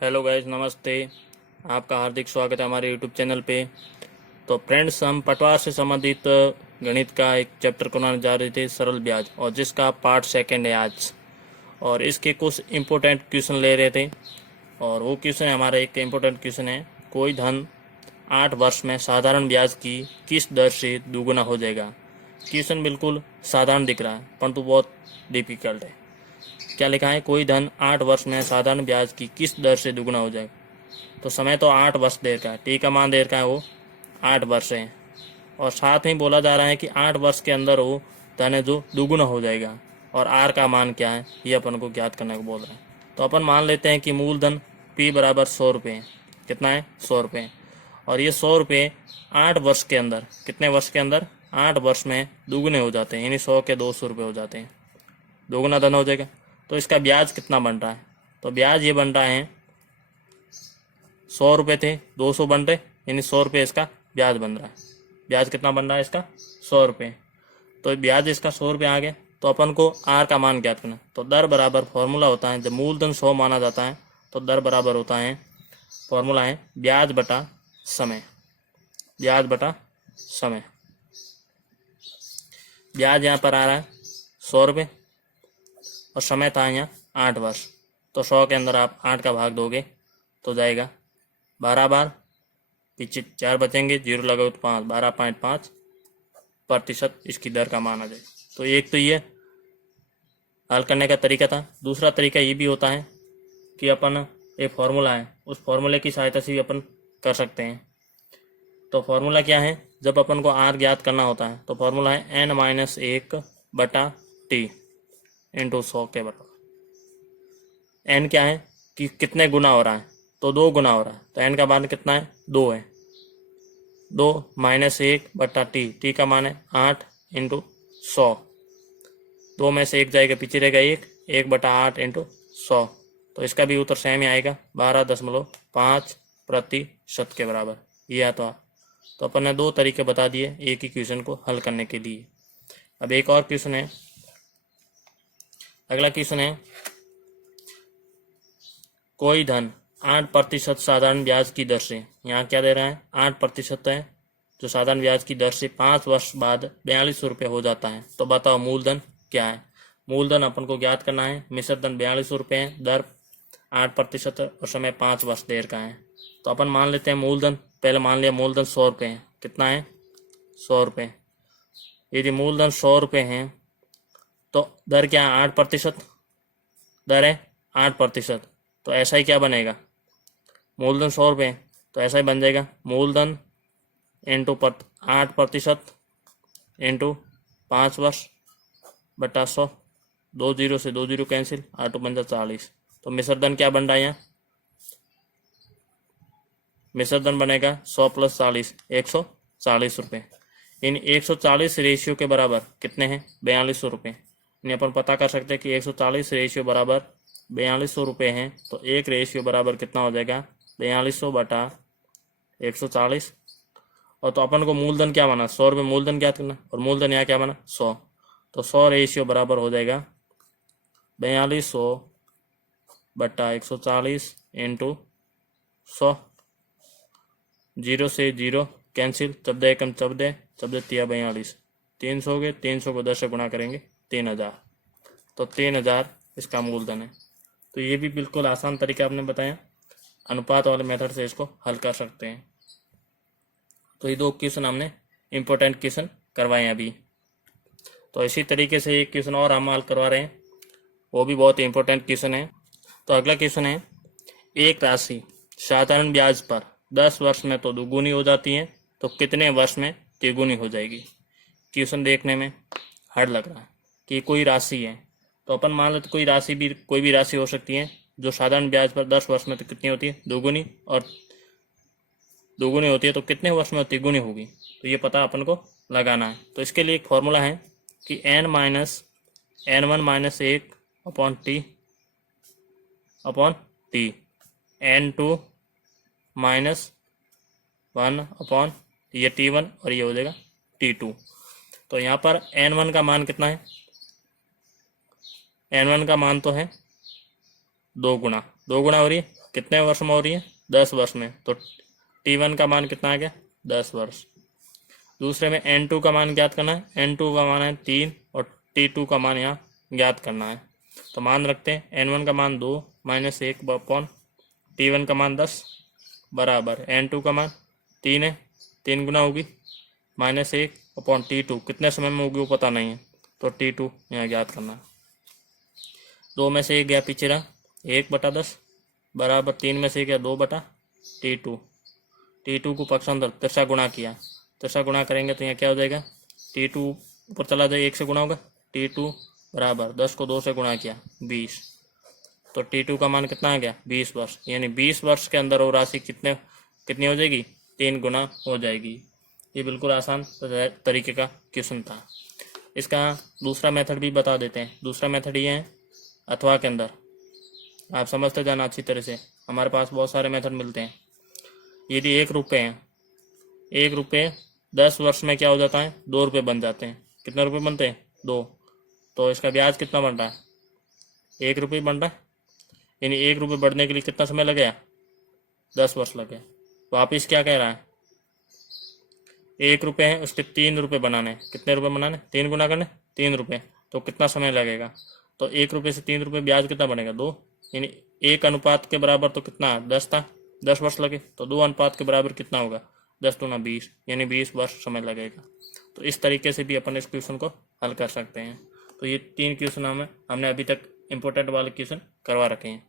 Hello guys, नमस्ते। आपका हार्दिक स्वागत है हमारे यूट्यूब चैनल पे। तो फ्रेंड्स, हम पटवार से संबंधित गणित का एक चैप्टर कराने जा रहे थे, सरल ब्याज, और जिसका पार्ट सेकंड है आज। और इसके कुछ इम्पोर्टेंट क्वेश्चन ले रहे थे। और वो क्वेश्चन हमारा एक इम्पोर्टेंट क्वेश्चन है, कोई धन 8 वर्ष में साधारण ब्याज की किस दर से दोगुना हो जाएगा। क्वेश्चन बिल्कुल साधारण दिख रहा है परंतु बहुत डिफिकल्ट है। क्या लिखा है, कोई धन 8 वर्ष में साधारण ब्याज की किस दर से दुगुना हो जाएगा। तो समय तो 8 वर्ष देर का है, टी का मान देर का है वो 8 वर्ष है। और साथ ही बोला जा रहा है कि 8 वर्ष के अंदर वो धन है जो दुगुना हो जाएगा। और आर का मान क्या है ये अपन को ज्ञात करने को बोल रहे हैं। तो अपन मान लेते हैं कि मूलधन पी बराबर 100 रुपये है। कितना है, 100 रुपये। और ये 100 रुपये 8 वर्ष के अंदर, कितने वर्ष के अंदर, 8 वर्ष में दुगुने हो जाते हैं, यानी 100 के 200 रुपये हो जाते हैं, दोगुना धन हो जाएगा। तो इसका ब्याज कितना बन रहा है, तो ब्याज ये बन रहा है 100 रुपये थे, 200 बन रहे, यानी 100 रुपये इसका ब्याज बन रहा है। ब्याज कितना बन रहा है इसका, 100 रुपये। तो ब्याज इसका 100 रुपये आ गया। तो अपन को आर का मान ज्ञात करना। तो दर बराबर फॉर्मूला होता है, जब मूलधन 100 माना जाता है तो दर बराबर होता है, फॉर्मूला है ब्याज बटा समय। ब्याज बटा समय। ब्याज यहाँ पर आ रहा है 100 रुपये और समय था यहाँ 8 वर्ष। तो 100 के अंदर आप 8 का भाग दोगे तो जाएगा 12 बार, पीछे 4 बचेंगे, 0 लगाओ तो 5, 12.5% इसकी दर का मान आ जाएगा। तो एक तो ये हल करने का तरीका था। दूसरा तरीका ये भी होता है कि अपन एक फॉर्मूला है, उस फॉर्मूले की सहायता से भी अपन कर सकते हैं। तो फॉर्मूला क्या है, जब अपन को आर ज्ञात करना होता है तो फॉर्मूला है n-1/t इंटू 100 के बराबर। n क्या है कि कितने गुना हो रहा है, तो 2 गुना हो रहा है। तो n का मान कितना है, 2 है। 2 माइनस 1/t, टी का मान है 8 इंटू 100। 2 में से 1 जाएगा, पीछे रहेगा 1/8 इंटू 100। तो इसका भी उत्तर सेम ही आएगा, 12.5% के बराबर। ये आता। तो अपन ने 2 तरीके बता दिए एक ही क्वेश्चन को हल करने के लिए। अब एक और क्वेश्चन है, अगला क्वेश्चन है, कोई धन 8% साधारण ब्याज की दर से, यहाँ क्या दे रहा है, 8% है जो साधारण ब्याज की दर से 5 वर्ष बाद 4200 रुपये हो जाता है। तो बताओ मूलधन क्या है। मूलधन अपन को ज्ञात करना है। मिश्र धन 4200 रुपये है, दर 8% और समय 5 वर्ष देर का है। तो अपन मान लेते हैं मूलधन, पहले मान लिया मूलधन 100 रुपये है। कितना है, 100 रुपये। यदि मूलधन 100 रुपये है तो दर क्या है, 8%, दर है 8%। तो ऐसा ही क्या बनेगा, मूलधन 100 रुपये तो ऐसा ही बन जाएगा, मूलधन इंटू 8% इंटू 5 वर्ष बटा 100। 2 0 से 2 0 कैंसिल, 8 बन जाए 40। तो मिश्रधन क्या बन रहा है यहाँ, मिश्रधन बनेगा 100 + 40, 140 रुपये। इन 140 रेशियो के बराबर कितने हैं, 4200 रुपये। यानी अपन पता कर सकते हैं कि 140 रेशियो बराबर 4200 रुपये हैं। तो एक रेशियो बराबर कितना हो जाएगा, 4200 बटा 140। और तो अपन को मूलधन क्या बना, 100 रुपये मूलधन क्या करना, और मूलधन यहाँ क्या बना, 100। तो 100 रेशियो बराबर हो जाएगा 4200 बटा 140 इंटू 100। 0 से 0 कैंसिल, 14 एकम 14, 14 तिया 42, 300 हो गए। 300 को 10 से गुणा करेंगे 3000। तो 3000 इसका मूलधन है। तो ये भी बिल्कुल आसान तरीका आपने बताया, अनुपात वाले मेथड से इसको हल कर सकते हैं। तो ये 2 क्वेश्चन हमने इम्पोर्टेंट क्वेश्चन करवाए हैं अभी। तो इसी तरीके से एक क्वेश्चन और हम हल करवा रहे हैं, वो भी बहुत इंपॉर्टेंट क्वेश्चन है। तो अगला क्वेश्चन है, एक राशि साधारण ब्याज पर 10 वर्ष में तो दुगुनी हो जाती है, तो कितने वर्ष में तिगुनी हो जाएगी। क्वेश्चन देखने में हार्ड लग रहा है कि कोई राशि है, तो अपन मान लेते कोई राशि भी, कोई भी राशि हो सकती है जो साधारण ब्याज पर 10 वर्ष में तो कितनी होती है, दुगुनी, और दुगुनी होती है तो कितने वर्ष में तिगुनी होगी। तो ये पता अपन को लगाना है। तो इसके लिए एक फॉर्मूला है कि n-1 /t n2 -1 ये t1 और ये हो जाएगा t2। तो यहाँ पर n1 का मान कितना है, n1 का मान तो है 2 गुना हो रही है, कितने वर्ष में हो रही है? 10 वर्ष में। तो T1 का मान कितना आ गया? 10 वर्ष। दूसरे में N2 का मान ज्ञात करना है। N2 का मान है 3 और T2 का मान यहाँ ज्ञात करना है। तो मान रखते हैं N1 का मान 2 माइनस 1 अपॉन T1 का मान 10 बराबर N2 का मान 3 है, 3 गुना होगी माइनस 1 अपॉन T2 कितने समय में होगी वो पता नहीं है, तो T2 यहाँ ज्ञात करना है। 2 में से 1 गया पीछे रहा, 1/10 बराबर 3 में से गया 2/T2। T2 को पक्षांतर तिरछा गुणा किया, तिरछा गुणा करेंगे तो यहाँ क्या हो जाएगा? T2 ऊपर चला जाए 1 से गुणा होगा, T2 बराबर 10 को 2 से गुणा किया 20। तो T2 का मान कितना आ गया? 20 वर्ष। यानी 20 वर्ष के अंदर वो राशि कितनी हो जाएगी? 3 गुना हो जाएगी। ये बिल्कुल आसान तरीके का क्वेश्चन था। इसका दूसरा मेथड भी बता देते हैं। दूसरा मेथड ये है अथवा के अंदर, आप समझते जाना अच्छी तरह से। हमारे पास बहुत सारे मेथड मिलते हैं। यदि 1 रुपये है, 1 रुपये 10 वर्ष में क्या हो जाता है? 2 रुपये बन जाते हैं। कितने रुपये बनते हैं? 2। तो इसका ब्याज कितना बन रहा है? 1 रुपये बन रहा है। यानी 1 रुपये बढ़ने के लिए कितना समय लगेगा? 10 वर्ष लगे। वापिस क्या कह रहा है? 1 रुपये है, उसके 3 रुपये बनाने। कितने रुपये बनाने? 3 गुना करने, 3 रुपये। तो कितना समय लगेगा? तो 1 रुपये से 3 रुपये ब्याज कितना बनेगा? 2। यानी 1 अनुपात के बराबर तो कितना? 10 था, 10 वर्ष लगे। तो 2 अनुपात के बराबर कितना होगा? 10 दूना 20, यानी 20 वर्ष समय लगेगा। तो इस तरीके से भी अपन इस क्वेश्चन को हल कर सकते हैं। तो ये 3 क्वेश्चन हमने अभी तक इम्पोर्टेंट वाले क्वेश्चन करवा रखे हैं।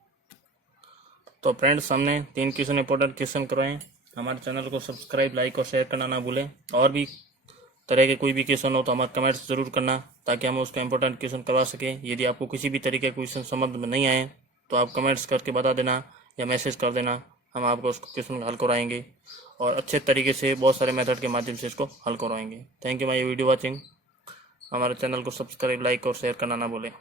तो फ्रेंड्स, हमने 3 क्वेश्चन इंपॉर्टेंट क्वेश्चन करवाए हैं। हमारे चैनल को सब्सक्राइब, लाइक और शेयर करना ना भूलें। और भी तरह के कोई भी क्वेश्चन हो तो हमारे कमेंट्स जरूर करना, ताकि हम उसका इंपॉर्टेंट क्वेश्चन करवा सकें। यदि आपको किसी भी तरीके के क्वेश्चन समझ में नहीं आए तो आप कमेंट्स करके बता देना या मैसेज कर देना, हम आपको उसको क्वेश्चन हल कराएंगे और अच्छे तरीके से बहुत सारे मेथड के माध्यम से इसको हल करवाएंगे। Thank you my video watching. हमारे चैनल को सब्सक्राइब, लाइक और शेयर करना ना भूलें।